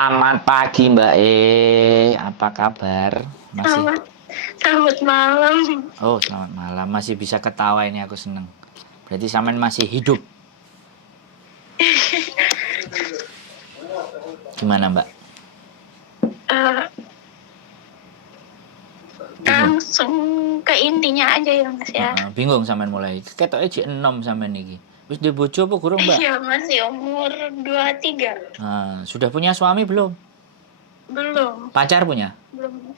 Selamat pagi Mbak apa kabar? Masih? Selamat malam. Oh, selamat malam. Masih bisa ketawa ini aku seneng. Berarti sampean masih hidup. Gimana Mbak? Eh, Bingung? Langsung ke intinya aja ya Mas ya. Bingung sampean mulai. Ketoke jek enom sampean iki. Wis duwe bojo apa kurang Mbak? Iya masih umur 23. Sudah punya suami belum? Belum. Pacar punya? Belum.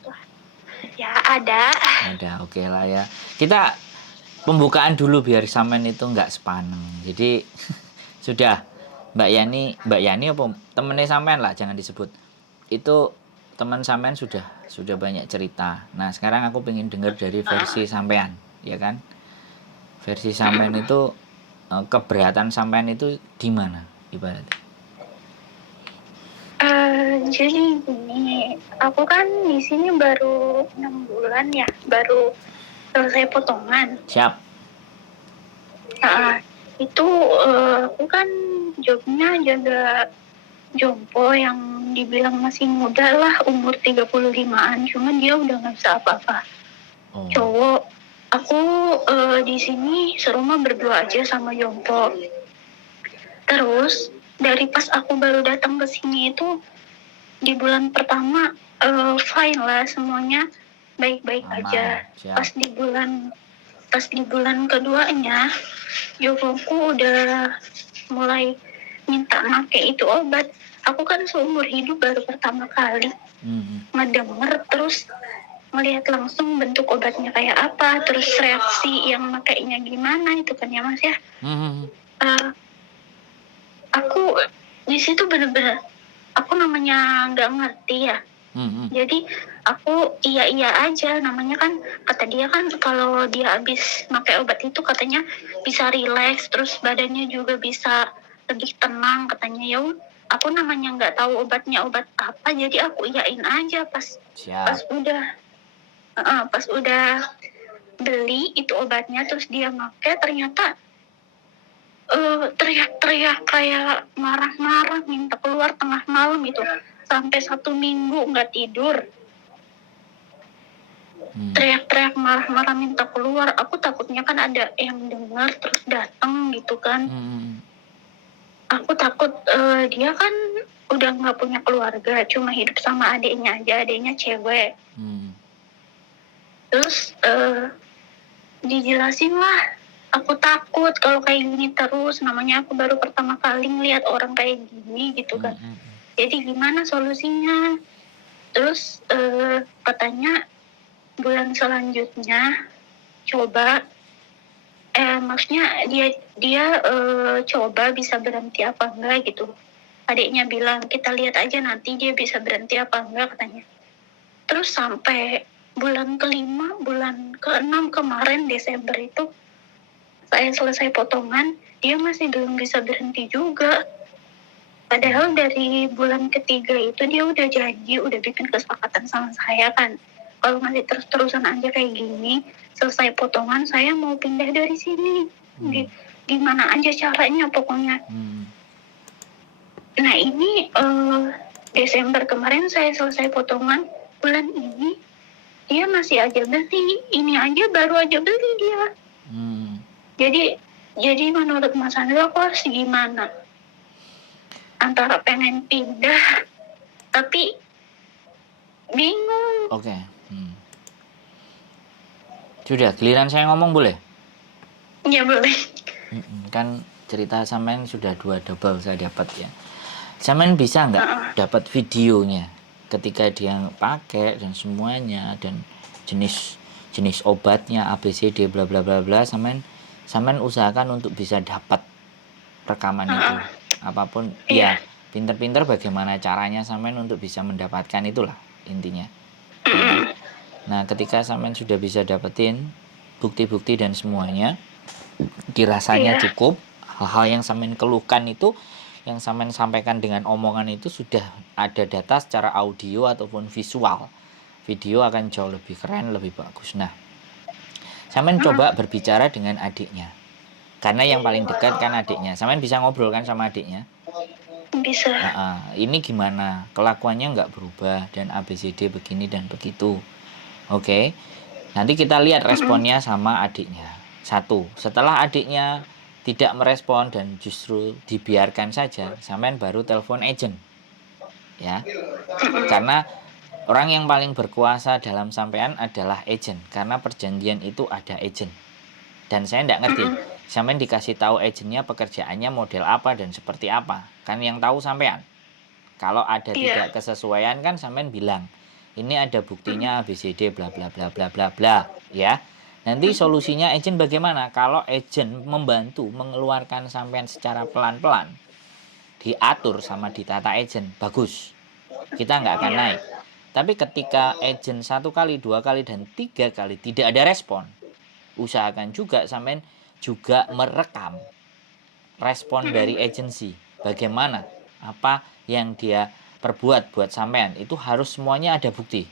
Ya ada. Ada, oke lah ya. Kita pembukaan dulu biar sampean itu nggak sepaneng. Jadi sudah Mbak Yani apa temennya sampean lah, jangan disebut. Itu teman sampean sudah banyak cerita. Nah, sekarang aku pengen dengar dari versi sampean, ya kan? Versi sampean itu keberatan sampean itu di mana ibaratnya? Jadi gini, aku kan di sini baru 6 bulan ya, baru selesai potongan. Siap. Itu aku kan jobnya jaga jompo yang dibilang masih muda lah, umur 35-an, cuman dia udah nggak bisa apa-apa. Cowok, aku di sini serumah berdua aja sama jompo. Terus dari pas aku baru datang ke sini itu di bulan pertama fine lah, semuanya baik-baik aja. Pas di bulan keduanya jompoku udah mulai minta make itu obat. Aku kan seumur hidup baru pertama kali ngedenger, terus melihat langsung bentuk obatnya kayak apa, terus reaksi yang makainya gimana itu kan ya Mas ya. Aku di situ bener-bener aku namanya nggak ngerti ya. Jadi aku iya aja, namanya kan kata dia kan kalau dia habis pakai obat itu katanya bisa rileks, terus badannya juga bisa lebih tenang katanya. Ya aku namanya nggak tahu obatnya obat apa, jadi aku iyain aja. Pas udah beli itu obatnya, terus dia pakai, ternyata teriak-teriak kayak marah-marah, minta keluar tengah malam itu, sampai 1 minggu nggak tidur. Teriak-teriak marah-marah minta keluar. Aku takutnya kan ada yang dengar terus datang gitu kan. Aku takut dia kan udah nggak punya keluarga, cuma hidup sama adiknya aja, adiknya cewek. Terus dijelasin lah, aku takut kalau kayak gini terus, namanya aku baru pertama kali ngeliat orang kayak gini gitu kan. Jadi gimana solusinya? Terus katanya bulan selanjutnya coba maksudnya dia coba bisa berhenti apa enggak gitu. Adiknya bilang kita lihat aja nanti dia bisa berhenti apa enggak katanya. Terus sampai bulan ke-5, bulan ke-6 kemarin Desember itu saya selesai potongan, dia masih belum bisa berhenti juga. Padahal dari bulan ketiga itu dia udah janji, udah bikin kesepakatan sama saya kan. Kalau masih terus-terusan aja kayak gini, selesai potongan saya mau pindah dari sini. Gimana aja caranya pokoknya. Nah ini Desember kemarin saya selesai potongan, bulan ini dia masih aja beli. Ini aja baru aja beli dia. Jadi menurut Mas Andra aku harus gimana? Antara pengen pindah tapi bingung. Oke. Sudah, giliran saya ngomong boleh? Ya boleh. Kan cerita sampean sudah 2 double saya dapat ya. Sampean bisa nggak dapat videonya ketika dia pakai dan semuanya, dan jenis obatnya ABCD bla bla bla bla, sampean usahakan untuk bisa dapat rekaman itu. Apapun ya, pinter-pinter bagaimana caranya sampean untuk bisa mendapatkan itulah intinya. Nah, ketika sampean sudah bisa dapetin bukti-bukti dan semuanya, dirasanya cukup, hal-hal yang sampean keluhkan itu, yang sampean sampaikan dengan omongan itu sudah ada data secara audio ataupun visual. Video akan jauh lebih keren, lebih bagus. Nah, sampean coba berbicara dengan adiknya. Karena yang paling dekat kan adiknya. Sampean bisa ngobrol kan sama adiknya? Bisa. Ini gimana, kelakuannya nggak berubah dan ABCD begini dan begitu. Oke, nanti kita lihat responnya sama adiknya. Satu, setelah adiknya tidak merespon dan justru dibiarkan saja, sampean baru telepon agent. Ya, karena orang yang paling berkuasa dalam sampean adalah agent, karena perjanjian itu ada agent. Dan saya tidak ngerti, sampean dikasih tahu agentnya pekerjaannya model apa dan seperti apa, kan yang tahu sampean. Kalau ada tidak kesesuaian kan sampean bilang, ini ada buktinya ABCD bla bla bla bla bla bla, ya. Nanti solusinya agent bagaimana? Kalau agent membantu mengeluarkan sampean secara pelan-pelan, diatur sama ditata agent, bagus. Kita nggak akan naik. Tapi ketika agent 1 kali, 2 kali, dan 3 kali tidak ada respon, usahakan juga sampean juga merekam respon dari agensi. Bagaimana? Apa yang dia perbuat buat sampean, itu harus semuanya ada bukti.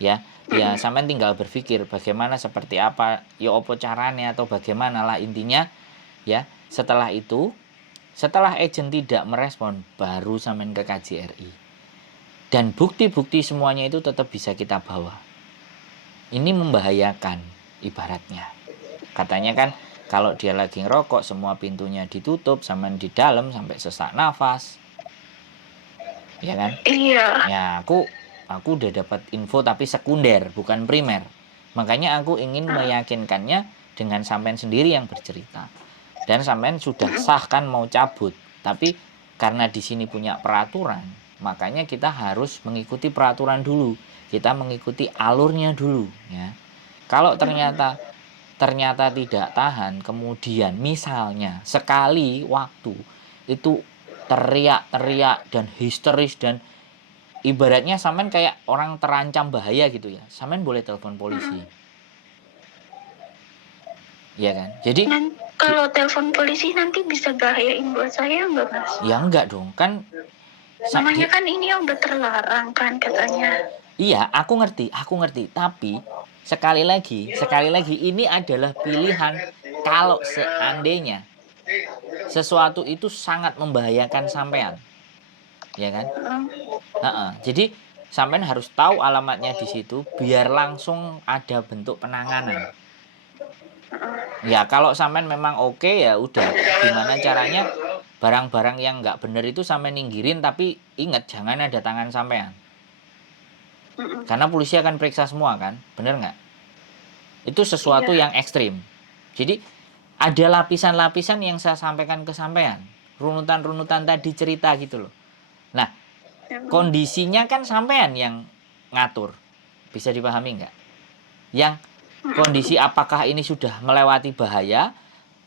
Ya sampean tinggal berpikir bagaimana, seperti apa, ya opo caranya atau bagaimana lah intinya. Ya, setelah itu, setelah agent tidak merespon, baru sampean ke KJRI. Dan bukti-bukti semuanya itu tetap bisa kita bawa. Ini membahayakan ibaratnya. Katanya kan kalau dia lagi ngerokok semua pintunya ditutup, sampean di dalam sampai sesak nafas. Ya kan? Iya. Ya, aku udah dapat info tapi sekunder, bukan primer. Makanya aku ingin meyakinkannya dengan sampean sendiri yang bercerita. Dan sampean sudah sah kan mau cabut, tapi karena di sini punya peraturan, makanya kita harus mengikuti peraturan dulu. Kita mengikuti alurnya dulu, ya. Kalau ternyata tidak tahan, kemudian misalnya sekali waktu itu teriak-teriak dan histeris dan ibaratnya sampean kayak orang terancam bahaya gitu ya, sampean boleh telepon polisi. Iya kan? Jadi kalau telepon polisi nanti bisa bahayain buat saya nggak, Mas? Ya enggak dong, kan namanya kan ini udah terlarang kan katanya. Iya, aku ngerti, tapi sekali lagi ini adalah pilihan kalau seandainya sesuatu itu sangat membahayakan sampean, ya kan? Jadi sampean harus tahu alamatnya di situ biar langsung ada bentuk penanganan. Ya kalau sampean memang oke, ya udah, gimana caranya barang-barang yang nggak bener itu sampean ninggirin, tapi ingat jangan ada tangan sampean. Karena polisi akan periksa semua kan, bener nggak? Itu sesuatu yang ekstrim. Jadi ada lapisan-lapisan yang saya sampaikan ke sampean, runutan-runutan tadi cerita gitu loh. Nah, kondisinya kan sampean yang ngatur, bisa dipahami nggak? Yang kondisi apakah ini sudah melewati bahaya,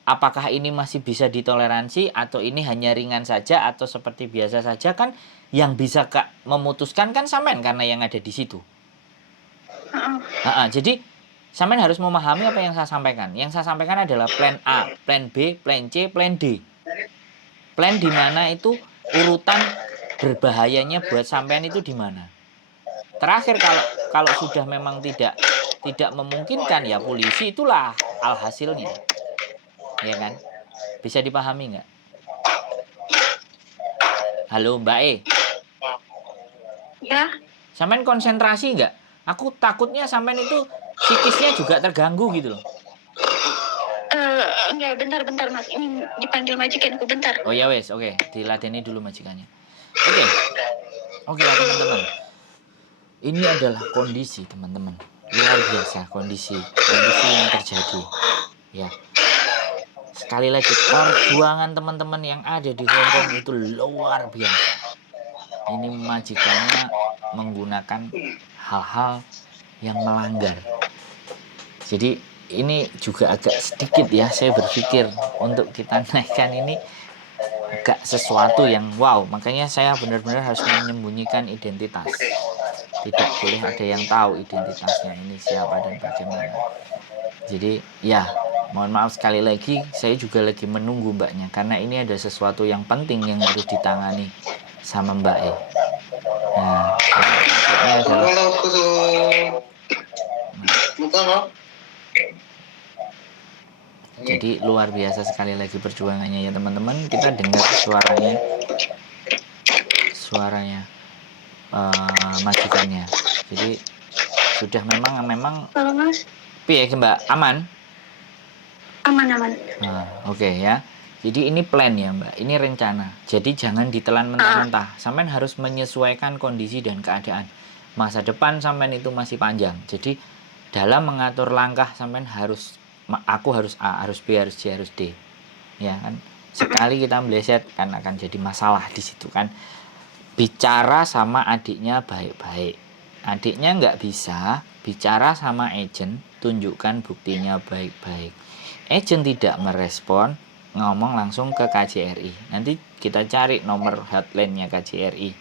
apakah ini masih bisa ditoleransi, atau ini hanya ringan saja atau seperti biasa saja, kan yang bisa memutuskan kan sampean karena yang ada di situ. Jadi sampean harus memahami apa yang saya sampaikan. Yang saya sampaikan adalah plan A, plan B, plan C, plan D. Plan di mana itu urutan berbahayanya buat sampean itu di mana. Terakhir kalau sudah memang tidak memungkinkan, ya polisi itulah alhasilnya. Ya kan? Bisa dipahami nggak? Halo Mbak E. Ya. Sampean konsentrasi nggak? Aku takutnya sampean itu psikisnya juga terganggu gitu loh. Enggak, bentar Mas. Ini dipanggil majikanku, bentar. Oh ya wes, oke. Diladeni dulu majikannya. Oke teman-teman. Ini adalah kondisi teman-teman. Luar biasa kondisi yang terjadi. Ya. Sekali lagi, perjuangan teman-teman yang ada di Hongkong itu luar biasa. Ini majikannya menggunakan hal-hal yang melanggar. Jadi ini juga agak sedikit ya, saya berpikir untuk kita naikkan ini agak sesuatu yang wow. Makanya saya benar-benar harus menyembunyikan identitas. Tidak boleh ada yang tahu identitasnya ini siapa dan bagaimana. Jadi ya, mohon maaf sekali lagi, saya juga lagi menunggu mbaknya, karena ini ada sesuatu yang penting yang harus ditangani sama Mbak E. Nah, maksudnya adalah jadi luar biasa sekali lagi perjuangannya ya teman-teman. Kita dengar suaranya. suaranya majikannya. Jadi sudah memang Kalau Mas piye Mbak, aman? aman. Oke ya. Jadi ini plan ya Mbak, ini rencana. Jadi jangan ditelan mentah-mentah. Sampean harus menyesuaikan kondisi dan keadaan. Masa depan sampean itu masih panjang. Jadi dalam mengatur langkah sampean harus, aku harus A, harus B, harus C, harus D. Ya kan. Sekali kita meleset kan akan jadi masalah di situ kan. Bicara sama adiknya baik-baik. Adiknya nggak bisa, bicara sama agent, tunjukkan buktinya baik-baik. Agent tidak merespon, ngomong langsung ke KJRI. Nanti kita cari nomor hotline-nya KJRI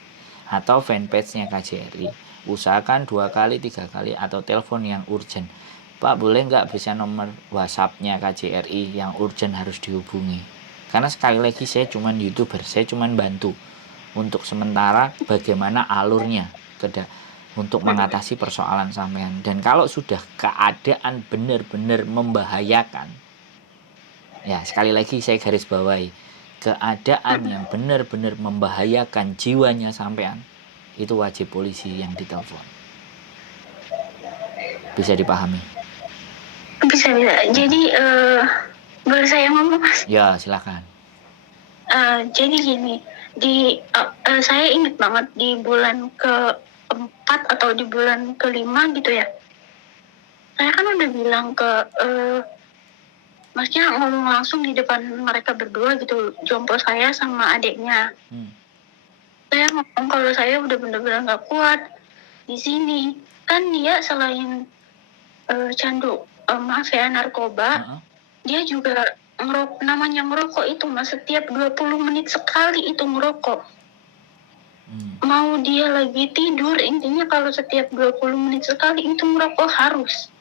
atau fanpage-nya KJRI. Usahakan 2 kali, 3 kali atau telepon yang urgent. Pak, boleh nggak bisa nomor WhatsApp-nya KJRI yang urgent harus dihubungi? Karena sekali lagi saya cuman YouTuber, saya cuman bantu untuk sementara bagaimana alurnya untuk mengatasi persoalan sampean. Dan kalau sudah keadaan benar-benar membahayakan, ya sekali lagi saya garis bawahi, keadaan yang benar-benar membahayakan jiwanya sampean, itu wajib polisi yang ditelepon. Bisa dipahami? Bisa. Jadi boleh saya ngomong Mas? Ya silakan. Jadi gini, saya ingat banget di bulan ke-4 atau di bulan ke-5 gitu ya. Saya kan udah bilang ke Masnya ngomong langsung di depan mereka berdua gitu, jompo saya sama adiknya. Saya ngomong kalau saya udah bener-bener gak kuat di sini. Kan dia selain candu, maaf ya, narkoba, dia juga namanya ngerokok itu Mas, setiap 20 menit sekali itu ngerokok. Mau dia lagi tidur, intinya kalau setiap 20 menit sekali itu ngerokok harus.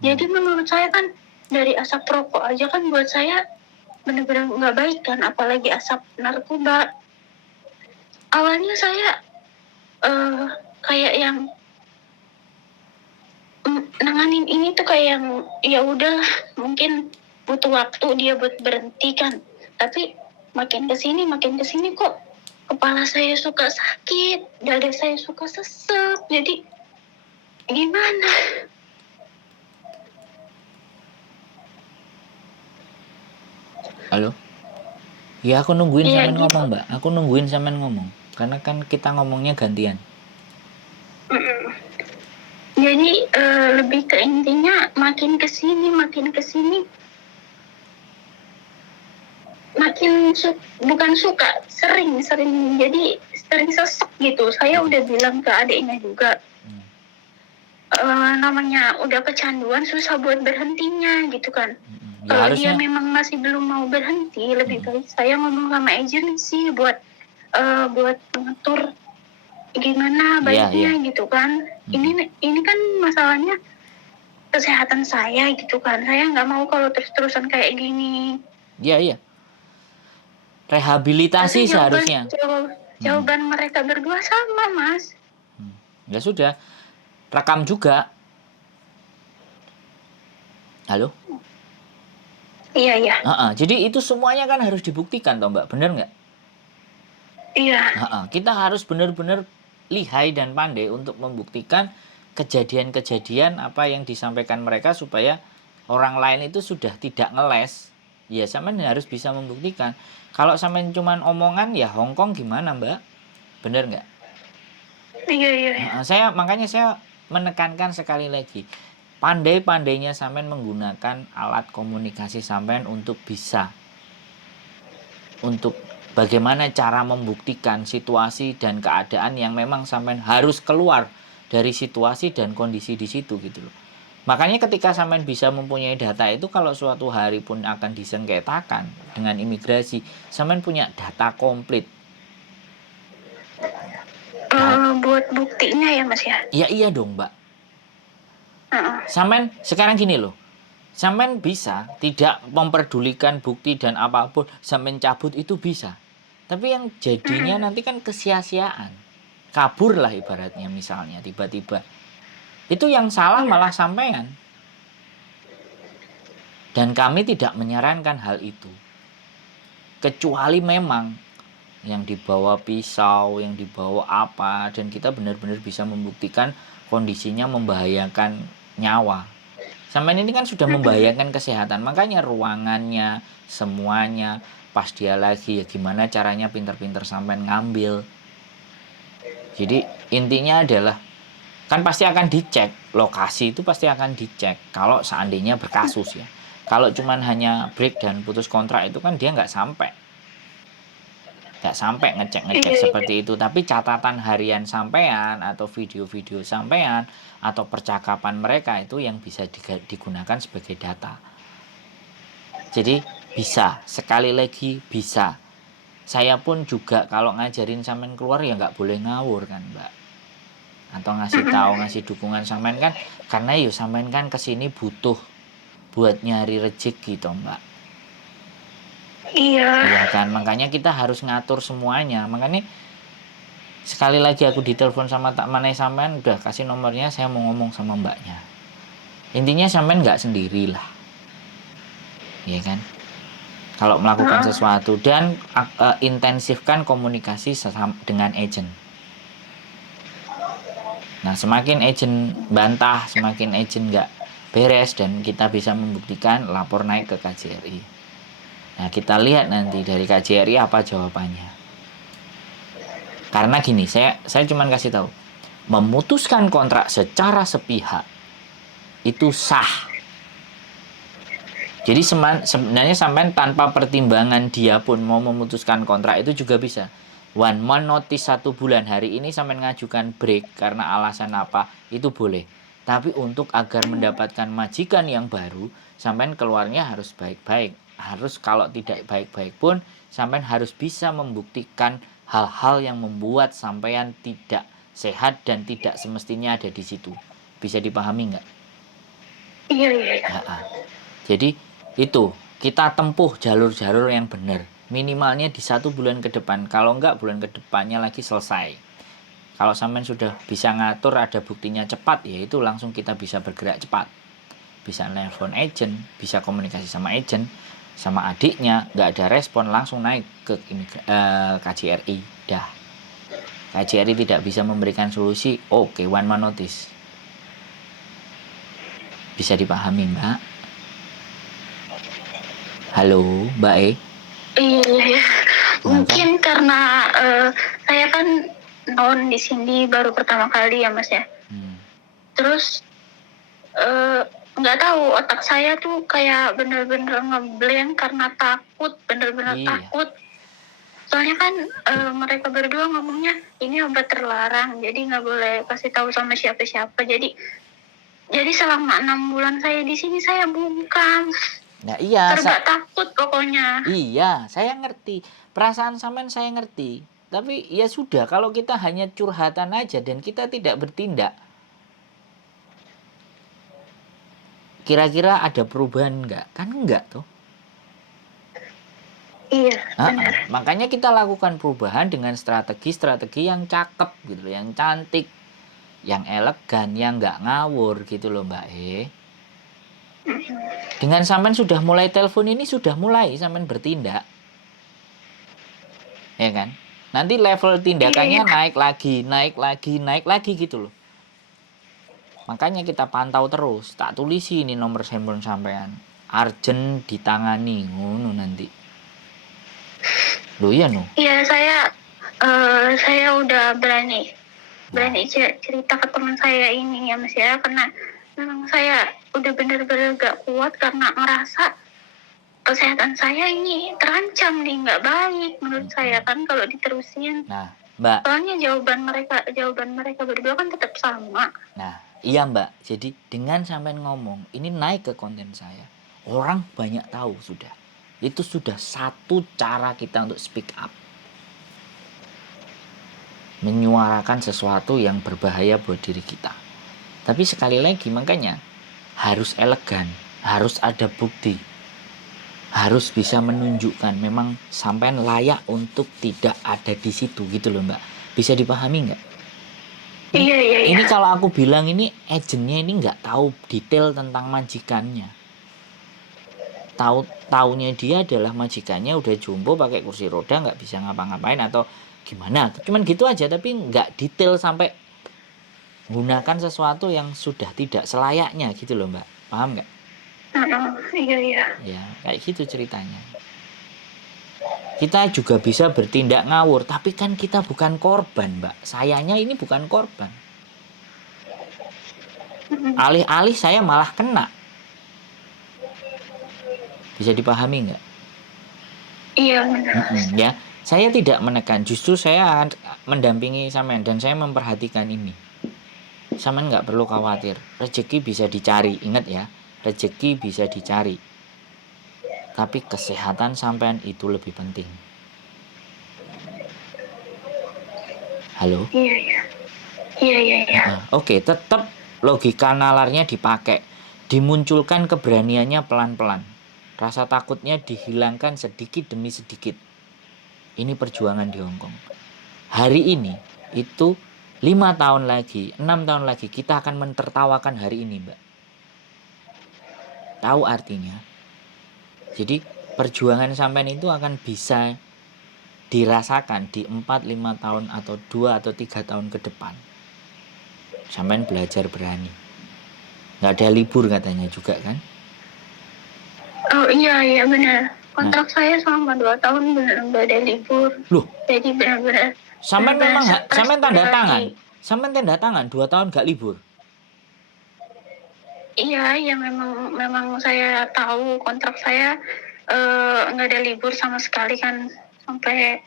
Jadi menurut saya kan, dari asap rokok aja kan buat saya benar-benar nggak baik kan, apalagi asap narkoba. Awalnya saya kayak yang nanganin ini tuh kayak yang ya udah mungkin butuh waktu dia buat berhenti kan. Tapi makin kesini kok kepala saya suka sakit, dada saya suka sesek. Jadi gimana? Halo? Ya aku nungguin Iya, sampean gitu. ngomong Mbak. Aku nungguin sampean ngomong. Karena kan kita ngomongnya gantian. Jadi lebih ke intinya makin kesini makin bukan suka, sering jadi sering sesek gitu. Saya udah bilang ke adiknya juga, namanya udah kecanduan susah buat berhentinya gitu kan. Ya, kalau harusnya dia memang masih belum mau berhenti, lebih baik saya ngomong sama agensi buat mengatur gimana baiknya gitu kan. Ini kan masalahnya kesehatan saya gitu kan. Saya nggak mau kalau terus-terusan kayak gini. Iya. Rehabilitasi Tapi seharusnya. Jawaban mereka berdua sama Mas. Ya sudah, rekam juga. Halo? Iya. Jadi itu semuanya kan harus dibuktikan toh Mbak, bener nggak? Iya. Kita harus benar-benar lihai dan pandai untuk membuktikan kejadian-kejadian apa yang disampaikan mereka supaya orang lain itu sudah tidak ngeles. Ya sampean harus bisa membuktikan. Kalau sampean cuman omongan ya Hongkong gimana Mbak? Bener nggak? Iya. Makanya saya menekankan sekali lagi, pandai-pandainya sampean menggunakan alat komunikasi sampean untuk bagaimana cara membuktikan situasi dan keadaan yang memang sampean harus keluar dari situasi dan kondisi di situ gitu loh. Makanya ketika sampean bisa mempunyai data itu, kalau suatu hari pun akan disengketakan dengan imigrasi, sampean punya data komplit. Buat buktinya ya Mas ya? Iya dong Mbak. Sampean sekarang gini loh, sampean bisa tidak memperdulikan bukti dan apapun, sampean cabut itu bisa. Tapi yang jadinya nanti kan kesia-siaan, kabur lah ibaratnya misalnya tiba-tiba. Itu yang salah malah sampean. Dan kami tidak menyarankan hal itu. Kecuali memang yang dibawa pisau, yang dibawa apa, dan kita benar-benar bisa membuktikan kondisinya membahayakan nyawa. Sampean ini kan sudah membahayakan kesehatan, makanya ruangannya, semuanya, pas dia lagi ya gimana caranya pinter-pinter sampean ngambil. Jadi intinya adalah kan pasti akan dicek, lokasi itu pasti akan dicek kalau seandainya berkasus ya. Kalau cuman hanya break dan putus kontrak itu kan dia nggak sampai ngecek seperti itu. Tapi catatan harian sampean atau video-video sampean atau percakapan mereka itu yang bisa digunakan sebagai data. Jadi bisa, sekali lagi bisa. Saya pun juga kalau ngajarin sampean keluar ya nggak boleh ngawur kan Mbak. Atau ngasih tahu, ngasih dukungan sampean kan, karena ya sampean kan kesini butuh buat nyari rezeki toh Mbak. Iya kan, makanya kita harus ngatur semuanya. Makanya sekali lagi aku ditelepon sama tak mana sampean, udah kasih nomornya, saya mau ngomong sama mbaknya. Intinya sampean nggak sendiri lah, iya kan? Kalau melakukan sesuatu dan intensifkan komunikasi dengan agent. Nah, semakin agent bantah, semakin agent nggak beres dan kita bisa membuktikan, lapor naik ke KJRI. Nah, kita lihat nanti dari KJRI apa jawabannya. Karena gini, saya cuma kasih tahu, memutuskan kontrak secara sepihak itu sah. Jadi sebenarnya sampai tanpa pertimbangan dia pun mau memutuskan kontrak itu juga bisa. 1 month notice 1 bulan, hari ini sampai ngajukan break karena alasan apa, itu boleh. Tapi untuk agar mendapatkan majikan yang baru, sampai keluarnya harus baik-baik. Harus kalau tidak baik-baik pun sampean harus bisa membuktikan hal-hal yang membuat sampean tidak sehat dan tidak semestinya ada di situ. Bisa dipahami nggak? Iya. Jadi itu kita tempuh jalur-jalur yang benar. Minimalnya di 1 bulan ke depan. Kalau enggak bulan ke depannya lagi selesai. Kalau sampean sudah bisa ngatur, ada buktinya cepat, ya itu langsung kita bisa bergerak cepat. Bisa nelpon agent, bisa komunikasi sama agent, sama adiknya, nggak ada respon, langsung naik ke KJRI. Dah. KJRI tidak bisa memberikan solusi, oke, 1 month notice. Bisa dipahami, Mbak? Halo, Mbak E? Iya. Mungkin karena saya kan non di sini baru pertama kali ya Mas ya. Terus nggak tahu, otak saya tuh kayak bener-bener ngeblank karena takut, bener-bener takut. Soalnya kan mereka berdua ngomongnya ini obat terlarang, jadi nggak boleh kasih tahu sama siapa-siapa. Jadi selama 6 bulan saya di sini saya bungkam. Nah iya. Serba takut pokoknya. Iya, saya ngerti. Perasaan sampean saya ngerti. Tapi ya sudah, kalau kita hanya curhatan aja dan kita tidak bertindak, kira-kira ada perubahan nggak? Kan enggak tuh. Iya, benar. Makanya kita lakukan perubahan dengan strategi yang cakep gitu, yang cantik, yang elegan, yang nggak ngawur gitu loh Mbak E. Dengan sampean sudah mulai telepon ini, sudah mulai sampean bertindak. Ya kan? Nanti level tindakannya naik lagi gitu loh. Makanya kita pantau terus, tak tulisi ini nomor handphone sampean. Urgent ditangani, ngono nanti. Loh iya no? Iya, saya udah berani cerita ke teman saya ini ya Mas ya, karena memang saya udah benar-benar gak kuat karena ngerasa kesehatan saya ini terancam nih, nggak baik menurut saya kan kalau diterusin. Nah, Mbak. Soalnya jawaban mereka berdua kan tetap sama. Nah, iya Mbak. Jadi dengan sampean ngomong, ini naik ke konten saya. Orang banyak tahu sudah. Itu sudah satu cara kita untuk speak up. Menyuarakan sesuatu yang berbahaya buat diri kita. Tapi sekali lagi makanya harus elegan, harus ada bukti. Harus bisa menunjukkan memang sampean layak untuk tidak ada di situ gitu loh Mbak. Bisa dipahami nggak? Iya. Ini kalau aku bilang ini agentnya ini nggak tahu detail tentang majikannya. taunya dia adalah majikannya udah jumbo pakai kursi roda, nggak bisa ngapa-ngapain atau gimana, cuman gitu aja, tapi nggak detail sampai gunakan sesuatu yang sudah tidak selayaknya gitu loh Mbak, paham nggak? Iya. Ya kayak gitu ceritanya. Kita juga bisa bertindak ngawur, tapi kan kita bukan korban Mbak, sayanya ini bukan korban, alih-alih saya malah kena. Bisa dipahami nggak? Iya benar. Ya, saya tidak menekan, justru saya akan mendampingi sampean dan saya memperhatikan ini. Sampean nggak perlu khawatir, rezeki bisa dicari, ingat ya, rezeki bisa dicari, tapi kesehatan sampean itu lebih penting. Halo? Iya. Oke, tetap logika nalarnya dipakai, dimunculkan keberaniannya pelan-pelan, rasa takutnya dihilangkan sedikit demi sedikit. Ini perjuangan di Hongkong. Hari ini itu 5 tahun lagi, 6 tahun lagi kita akan mentertawakan hari ini Mbak. Tahu artinya? Jadi perjuangan sampean itu akan bisa dirasakan di 4-5 tahun atau 2 atau 3 tahun ke depan. Sampean belajar berani. Nggak ada libur katanya juga kan? Oh iya benar. Kontrak saya selama 2 tahun benar nggak ada libur. Loh, jadi benar-benar sampean memang sampean tanda berarti. tangan. Sampean tanda tangan 2 tahun nggak libur. Iya memang saya tahu kontrak saya nggak ada libur sama sekali kan sampai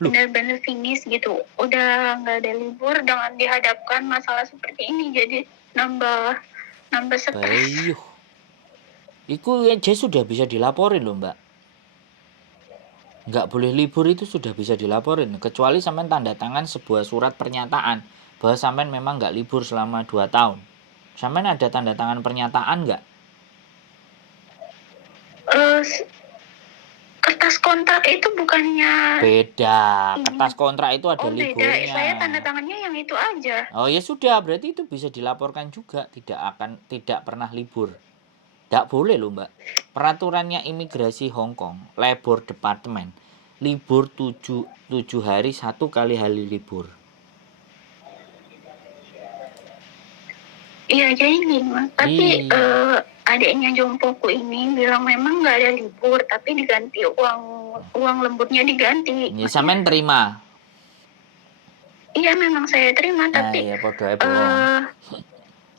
benar-benar finish gitu. Udah nggak ada libur, dengan dihadapkan masalah seperti ini jadi nambah stres. Bayuh. Itu aja sudah bisa dilaporin loh Mbak. Nggak boleh libur itu sudah bisa dilaporin, kecuali sampean tanda tangan sebuah surat pernyataan bahwa sampean memang nggak libur selama 2 tahun. Sampean ada tanda tangan pernyataan nggak? Kertas kontrak itu bukannya beda. Kertas kontrak itu ada liburnya. Beda. Saya tanda tangannya yang itu aja. Oh ya sudah, berarti itu bisa dilaporkan juga, tidak pernah libur. Tidak boleh loh Mbak. Peraturannya imigrasi Hong Kong, Labor Department, libur 7 hari 1 kali hari libur. Iya jadi gini Mas. Tapi adiknya jompoku ini bilang memang nggak ada libur, tapi diganti uang lemburnya diganti. Ya, sampean terima? Iya memang saya terima, tapi ya,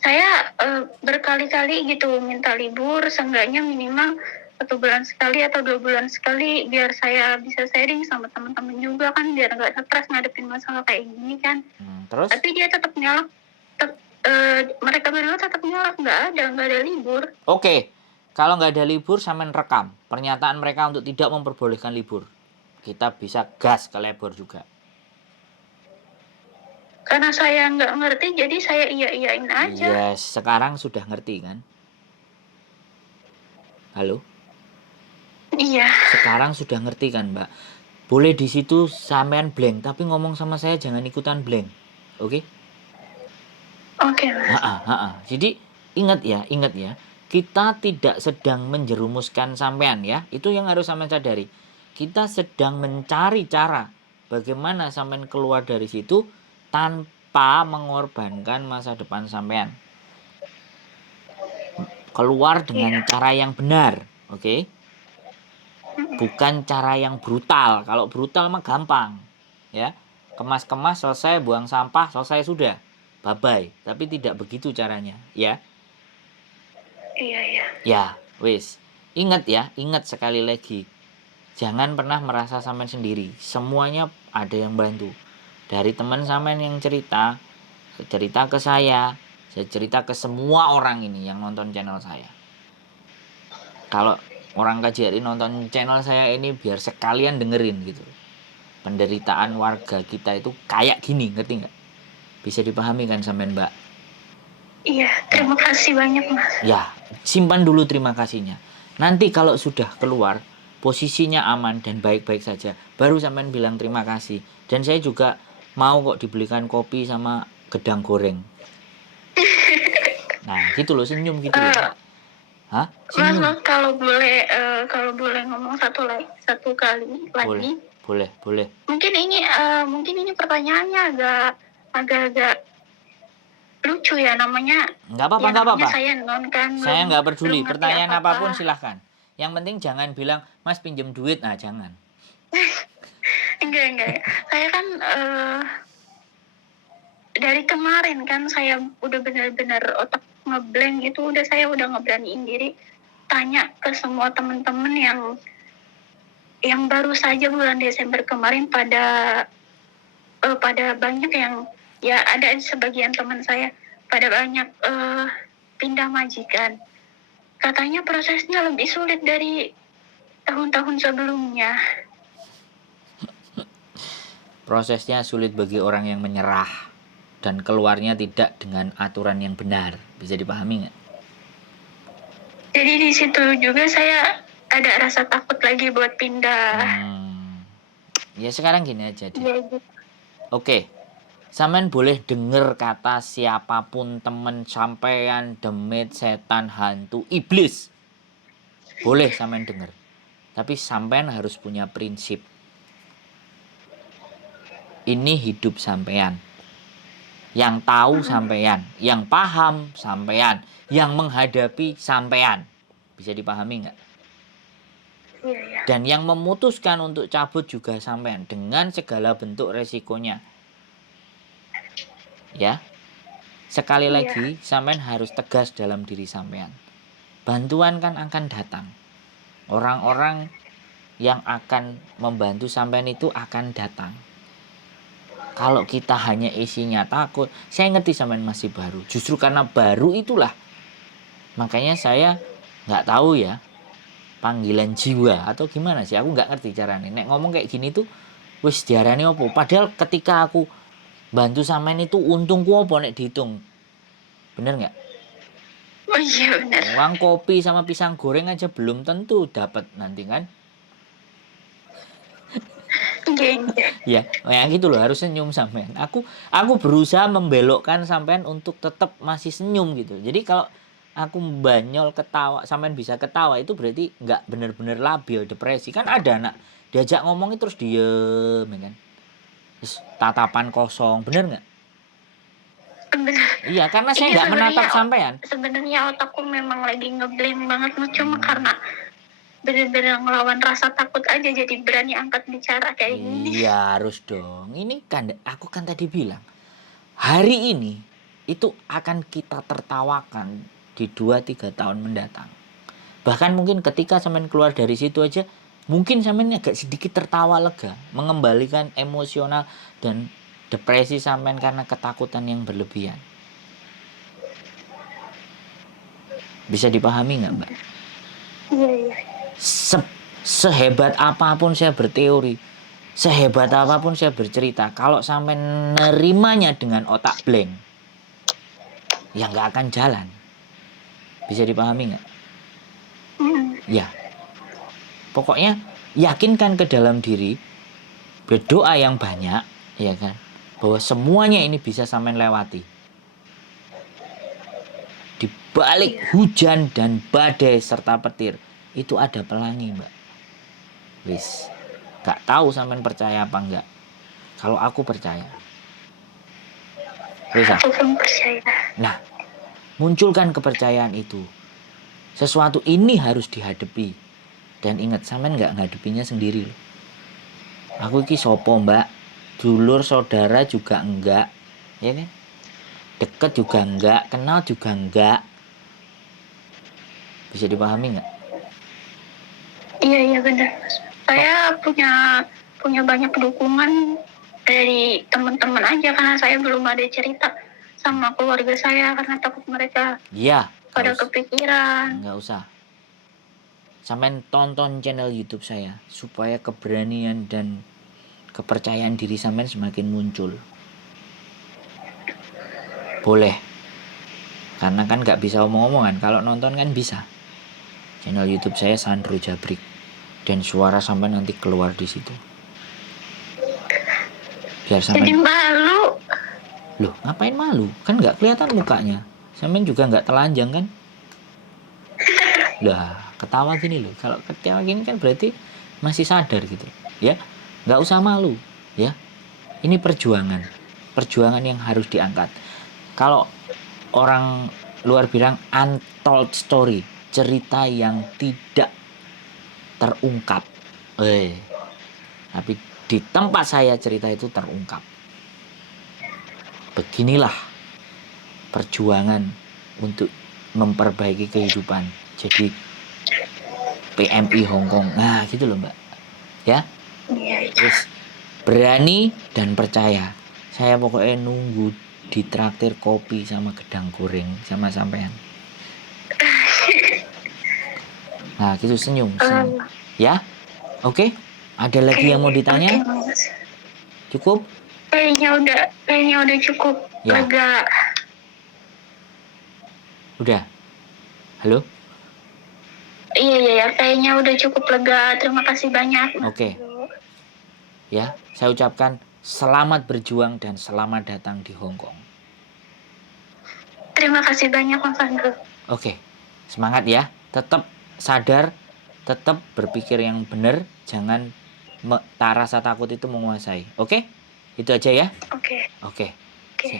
saya berkali-kali gitu minta libur, seenggaknya minimal 1 bulan sekali atau 2 bulan sekali, biar saya bisa sharing sama teman-teman juga kan, biar nggak stres ngadepin masalah kayak gini kan. Terus? Tapi dia tetap nyalak. Mereka berdua tetap nyalak, nggak ada libur. Oke, kalau nggak ada libur, sampean rekam pernyataan mereka untuk tidak memperbolehkan libur. Kita bisa gas ke labor juga. Karena saya nggak ngerti, jadi saya iyain aja. Yes, sekarang sudah ngerti kan? Halo? Iya. Sekarang sudah ngerti kan Mbak? Boleh di situ sampean blank, tapi ngomong sama saya jangan ikutan blank. Oke? Oke, Mas. Jadi ingat ya, kita tidak sedang menjerumuskan sampean ya. Itu yang harus sampean sadari. Kita sedang mencari cara bagaimana sampean keluar dari situ tanpa mengorbankan masa depan sampean. Keluar dengan cara yang benar, oke? Bukan cara yang brutal. Kalau brutal mah gampang, ya. Kemas-kemas selesai, buang sampah selesai sudah. Bye-bye. Tapi tidak begitu caranya, ya. Iya. Ya, wis. Ingat sekali lagi. Jangan pernah merasa sampean sendiri. Semuanya ada yang bantu. Dari teman sampean yang cerita ke saya cerita ke semua orang ini yang nonton channel saya. Kalau orang KJRI nonton channel saya ini biar sekalian dengerin gitu. Penderitaan warga kita itu kayak gini, ngerti nggak? Bisa dipahami kan sampean Mbak? Iya, terima kasih banyak Mas. Ya, simpan dulu terima kasihnya. Nanti kalau sudah keluar, posisinya aman dan baik-baik saja, baru sampean bilang terima kasih. Dan saya juga mau kok dibelikan kopi sama gedang goreng. Nah gitu loh, senyum gitu loh. Hah? Mas, Senyum. kalau boleh ngomong satu kali lagi. Boleh. Mungkin ini pertanyaannya agak lucu ya, namanya. Nggak apa-apa, Ya nggak namanya apa-apa. saya non kan, Saya nggak peduli. belum ngerti Pertanyaan apapun apa-apa. silahkan. Yang penting jangan bilang, Mas pinjem duit. Nah, jangan. Enggak. Saya kan dari kemarin kan saya udah benar-benar otak ngeblank gitu, saya udah ngeberaniin diri tanya ke semua teman-teman yang baru saja bulan Desember kemarin pada banyak yang, ya ada sebagian teman saya pada banyak pindah majikan. Katanya prosesnya lebih sulit dari tahun-tahun sebelumnya. Prosesnya sulit bagi orang yang menyerah dan keluarnya tidak dengan aturan yang benar. Bisa dipahami nggak? Jadi di situ juga saya ada rasa takut lagi buat pindah. Ya sekarang gini aja deh. Ya, gitu. Oke. Sampean boleh denger kata siapapun, temen sampean, demit, setan, hantu, iblis. Boleh sampean denger. Tapi sampean harus punya prinsip. Ini hidup sampean. Yang tahu sampean, yang paham sampean, yang menghadapi sampean. Bisa dipahami nggak? Iya. Dan yang memutuskan untuk cabut juga sampean dengan segala bentuk resikonya. Ya. Sekali lagi, sampean harus tegas dalam diri sampean. Bantuan kan akan datang. Orang-orang yang akan membantu sampean itu akan datang. Kalau kita hanya isinya takut, saya ngerti sampean masih baru. Justru karena baru itulah, makanya saya nggak tahu ya, panggilan jiwa atau gimana sih, aku nggak ngerti caranya. Nek ngomong kayak gini tuh, wis diarani apa? Padahal ketika aku bantu sampean itu untungku apa nek dihitung, bener nggak? Oh iya benar. Uang kopi sama pisang goreng aja belum tentu dapat nanti kan? Ya, yang gitu loh, harus senyum sampean. Aku berusaha membelokkan sampean untuk tetap masih senyum gitu. Jadi kalau aku banyol ketawa, sampean bisa ketawa, itu berarti nggak bener-bener labil, depresi. Kan ada anak diajak ngomong terus diem, ya kan? Terus tatapan kosong, bener nggak? Benar. Iya, karena saya nggak menatap sampean. Sebenarnya otakku memang lagi ngeblank banget, cuma karena benar-benar ngelawan rasa takut aja jadi berani angkat bicara kayak gini. Iya, harus dong. Ini kan aku kan tadi bilang, hari ini itu akan kita tertawakan di 2-3 tahun mendatang. Bahkan mungkin ketika sampean keluar dari situ aja, mungkin sampean agak sedikit tertawa lega, mengembalikan emosional dan depresi sampean karena ketakutan yang berlebihan. Bisa dipahami nggak, Mbak? Iya. Sehebat apapun saya berteori, sehebat apapun saya bercerita, kalau sampai nerimanya dengan otak blank, ya nggak akan jalan. Bisa dipahami nggak? Ya, pokoknya yakinkan ke dalam diri, berdoa yang banyak, ya kan, bahwa semuanya ini bisa sampai lewati. Di balik hujan dan badai serta petir itu ada pelangi, Mbak. Wis, gak tahu sampean percaya apa enggak. Kalau aku percaya. Bisa. Aku pun percaya. Nah, munculkan kepercayaan itu. Sesuatu ini harus dihadapi. Dan ingat, sampean nggak ngadepinya sendiri loh. Aku iki sopo, Mbak? Dulur saudara juga enggak, ya kan? Deket juga enggak, kenal juga enggak. Bisa dipahami nggak? Iya benar, Mas. Saya punya banyak dukungan dari teman-teman aja karena saya belum ada cerita sama keluarga saya karena takut mereka pada kepikiran. Nggak usah. Sampai tonton channel YouTube saya supaya keberanian dan kepercayaan diri sampean semakin muncul. Boleh. Karena kan nggak bisa omong-omongan. Kalau nonton kan bisa. Channel YouTube saya Sandro Jabrik. Dan suara sampean nanti keluar di situ. Biar sampean. Jadi malu. Loh, ngapain malu? Kan nggak kelihatan mukanya. Sampean juga nggak telanjang kan? Lah, ketawa gini loh. Kalau ketawa gini kan berarti masih sadar gitu. Ya, nggak usah malu. Ya, ini perjuangan. Perjuangan yang harus diangkat. Kalau orang luar bilang untold story, cerita yang tidak terungkap. Tapi di tempat saya cerita itu terungkap. Beginilah perjuangan untuk memperbaiki kehidupan. Jadi PMI Hongkong. Nah, gitu loh, Mbak. Ya. Iya. Terus berani dan percaya. Saya pokoknya nunggu ditraktir kopi sama gedang goreng sama sampean. Nah, gitu senyum. Ya. Oke. Ada lagi yang mau ditanya? Oke, Mas. Cukup? Kayaknya udah cukup. Ya. Lega. Udah. Halo? Iya, kayaknya udah cukup lega. Terima kasih banyak. Mas. Oke. Ya, saya ucapkan selamat berjuang dan selamat datang di Hongkong. Terima kasih banyak, Mas Andrew. Oke. Semangat ya. Tetap sadar, tetap berpikir yang benar, jangan rasa takut itu menguasai. Oke? Itu aja ya. Oke.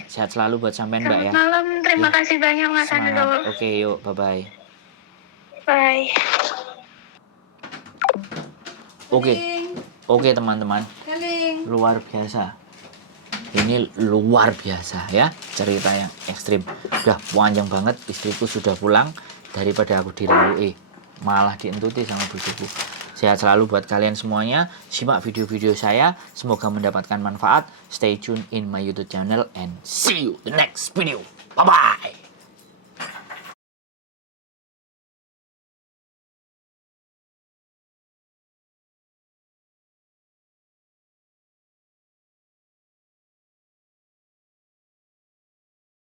Sehat selalu buat sampean, Mbak ya. Selamat malam. Terima kasih banyak, Mas Semangat. Andrew. Oke, yuk. Bye-bye. Bye. Oke teman-teman, luar biasa. Ini luar biasa ya, cerita yang ekstrim. Udah panjang banget, istriku sudah pulang daripada aku direlui, malah dientuti sama bujuku. Sehat selalu buat kalian semuanya. Simak video-video saya, semoga mendapatkan manfaat. Stay tune in my YouTube channel and see you the next video. Bye bye.